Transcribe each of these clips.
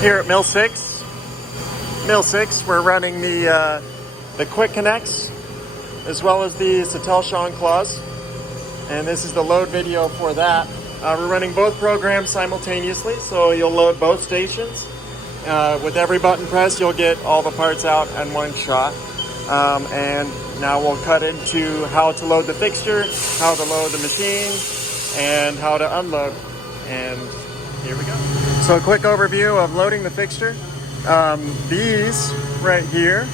Here at Mill 6, we're running the quick connects as well as the SSH claws, and this is the load video for that. We're running both programs simultaneously, so you'll load both stations. With every button press, you'll get all the parts out in one shot. And now we'll cut into how to load the fixture, how to load the machine, and how to unload. And here we go. So a quick overview of loading the fixture. These right here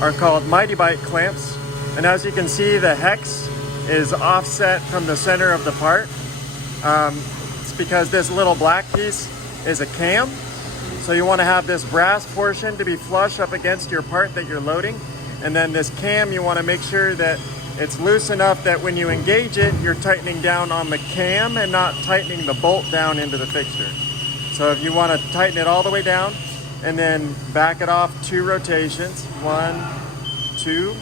are called Mighty Bite clamps. And as you can see, the hex is offset from the center of the part. It's because this little black piece is a cam. So you want to have this brass portion to be flush up against your part that you're loading. And then this cam, you want to make sure that it's loose enough that when you engage it, you're tightening down on the cam and not tightening the bolt down into the fixture. So if you want to tighten it all the way down and then back it off 2 rotations, 1, 2,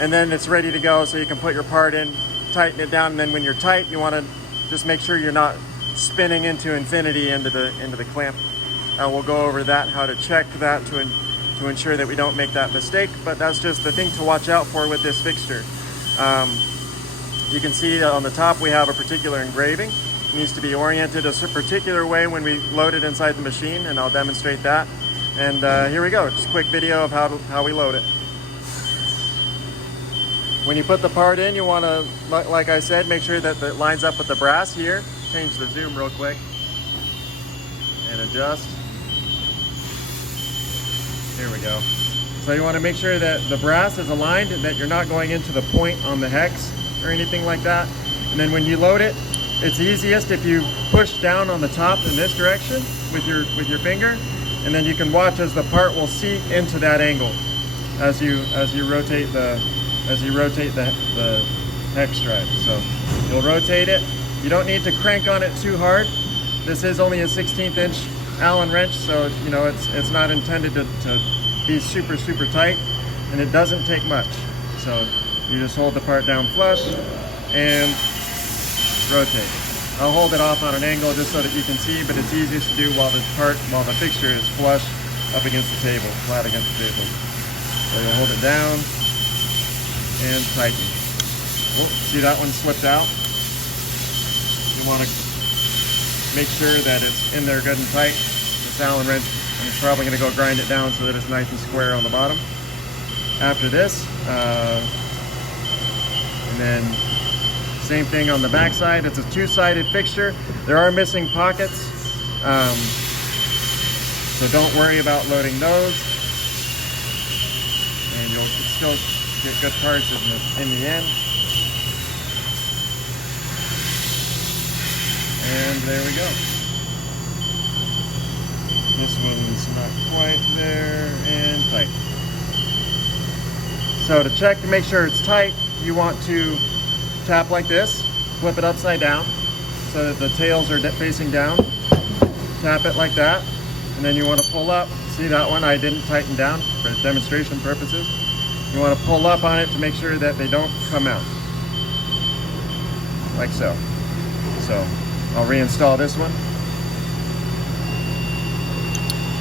and then it's ready to go, so you can put your part in, tighten it down, and then when you're tight, you want to just make sure you're not spinning into infinity into the clamp. We'll go over that, how to check that to ensure that we don't make that mistake, but that's just the thing to watch out for with this fixture. You can see on the top we have a particular engraving. It needs to be oriented a particular way when we load it inside the machine, and I'll demonstrate that. And here we go, just a quick video of how we load it. When you put the part in, you want to, like I said, make sure that it lines up with the brass here. Change the zoom real quick and adjust. Here we go. So you want to make sure that the brass is aligned and that you're not going into the point on the hex or anything like that. And then when you load it, it's easiest if you push down on the top in this direction with your finger, and then you can watch as the part will seat into that angle as you rotate the hex drive. So you'll rotate it. You don't need to crank on it too hard. This is only a 1/16 inch Allen wrench, so you know it's not intended to be super tight, and it doesn't take much. So you just hold the part down flush and rotate. I'll hold it off on an angle just so that you can see, but it's easiest to do while the fixture is flush up against the table, flat against the table. So you'll hold it down and tighten. Oh, see that one slipped out? You want to make sure that it's in there good and tight. This Allen wrench, and it's probably going to go grind it down so that it's nice and square on the bottom. After this, and then same thing on the back side. It's a 2-sided fixture. There are missing pockets, so don't worry about loading those, and you'll still get good parts in the end. And there we go. This one's not quite there, and tight. So to check to make sure it's tight, you want to tap like this, flip it upside down so that the tails are facing down. Tap it like that, and then you want to pull up. See that one I didn't tighten down for demonstration purposes. You want to pull up on it to make sure that they don't come out. Like so. So I'll reinstall this one,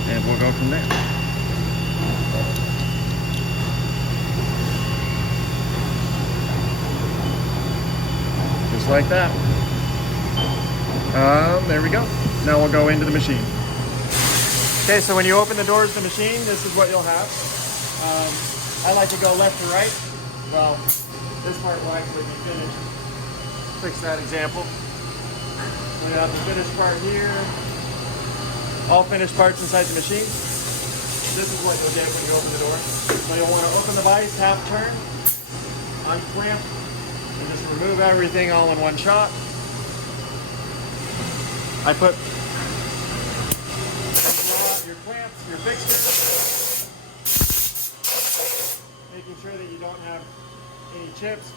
and we'll go from there. Just like that. There we go. Now we'll go into the machine. Okay, so when you open the doors of the machine, this is what you'll have. I like to go left to right. Well, this part will actually be finished. Fix that example. We have the finished part here. All finished parts inside the machine. This is what you'll get when you open the door. So you'll want to open the vise, half turn, unclamp, and just remove everything all in one shot. I put your clamps, your fixture, making sure that you don't have any chips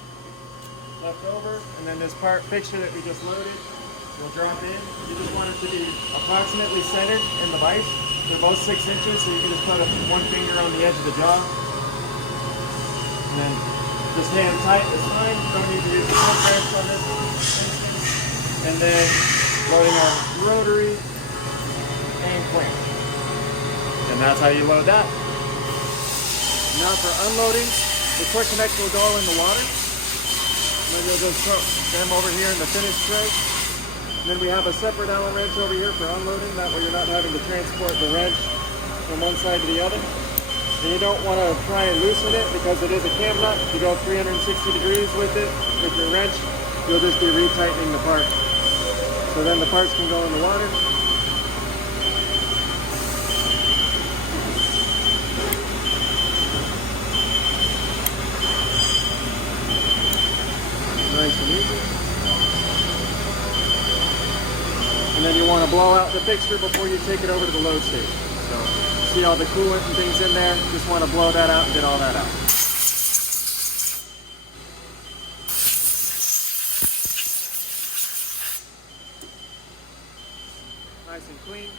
left over, and then this part fixture that we just loaded will drop in. You just want it to be approximately centered in the vise. They're both 6 inches, so you can just put one finger on the edge of the jaw, and then just hand tight is fine. Don't need to use the pump wrench on this instance. And then loading our rotary and that's how you load that. Now for unloading, the quick connect will go in the water. And then you'll just throw them over here in the finished tray. And then we have a separate Allen wrench over here for unloading. That way you're not having to transport the wrench from one side to the other. And you don't want to try and loosen it because it is a cam nut. If you go 360 degrees with it, with your wrench, you'll just be retightening the part. So then the parts can go in the water. Nice and easy. And then you want to blow out the fixture before you take it over to the load station. So see all the coolant and things in there, just want to blow that out and get all that out. Nice and clean.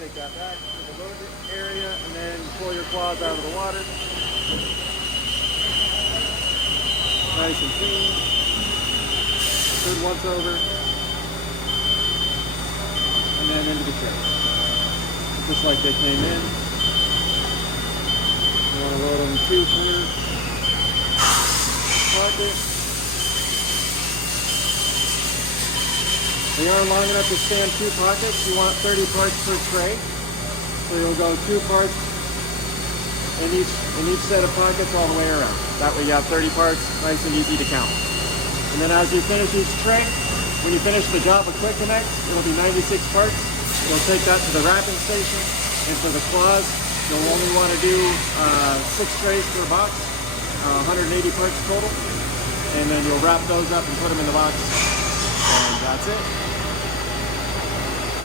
Take that back to the load area and then pull your quads out of the water. Nice and clean. Good once over. And then into the tray. Just like they came in. You want to load them 2 corner pocket. They are long enough to stand 2 pockets. You want 30 parts per tray. So you'll go 2 parts in each set of pockets all the way around. That way you have 30 parts, nice and easy to count. And then as you finish each tray, when you finish the job of Quick Connect, it'll be 96 parts. You'll take that to the wrapping station. And for the claws, you'll only want to do 6 trays per box, 180 parts total. And then you'll wrap those up and put them in the box. And that's it.